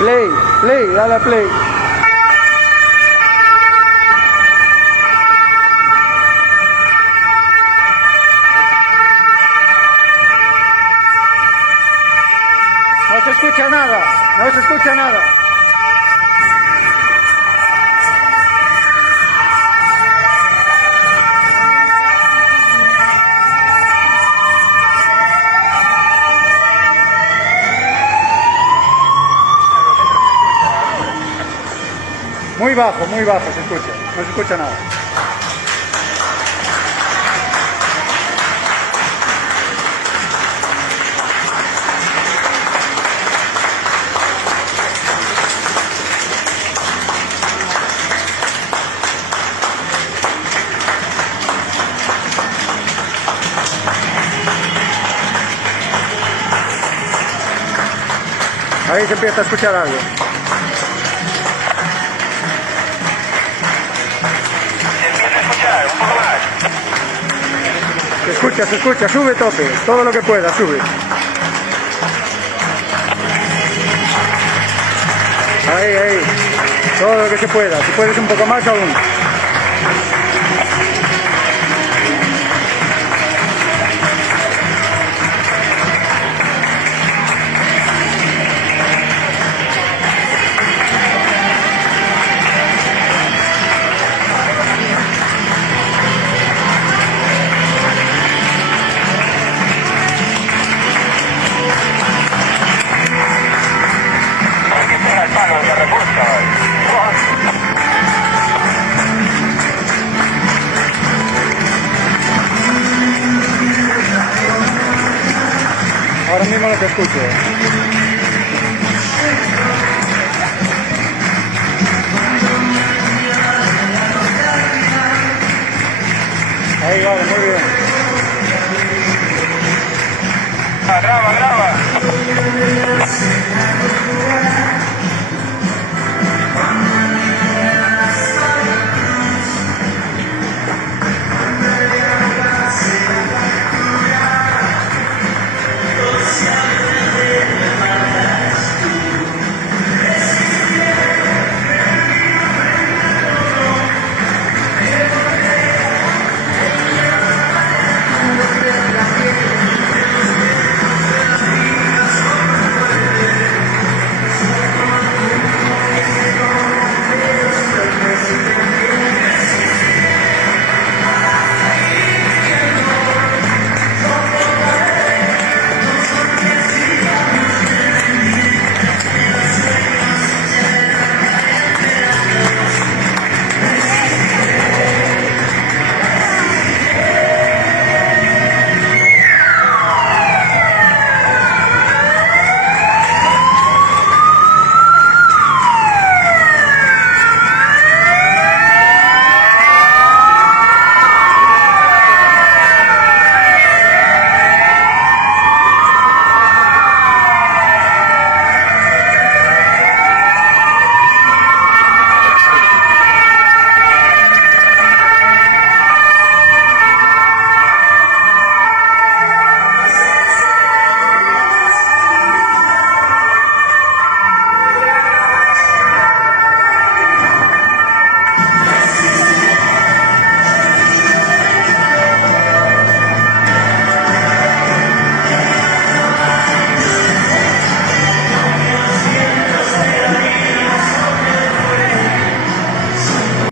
Play, play, dale a play. No se escucha nada, no se escucha nada. Muy bajo se escucha, no se escucha nada. Ahí se empieza a escuchar algo. Un poco más. Se escucha, sube tope, todo lo que pueda, sube. Ahí, todo lo que se pueda, si puedes un poco más aún. Ahora mismo no te escucho. Ahí vale, muy bien.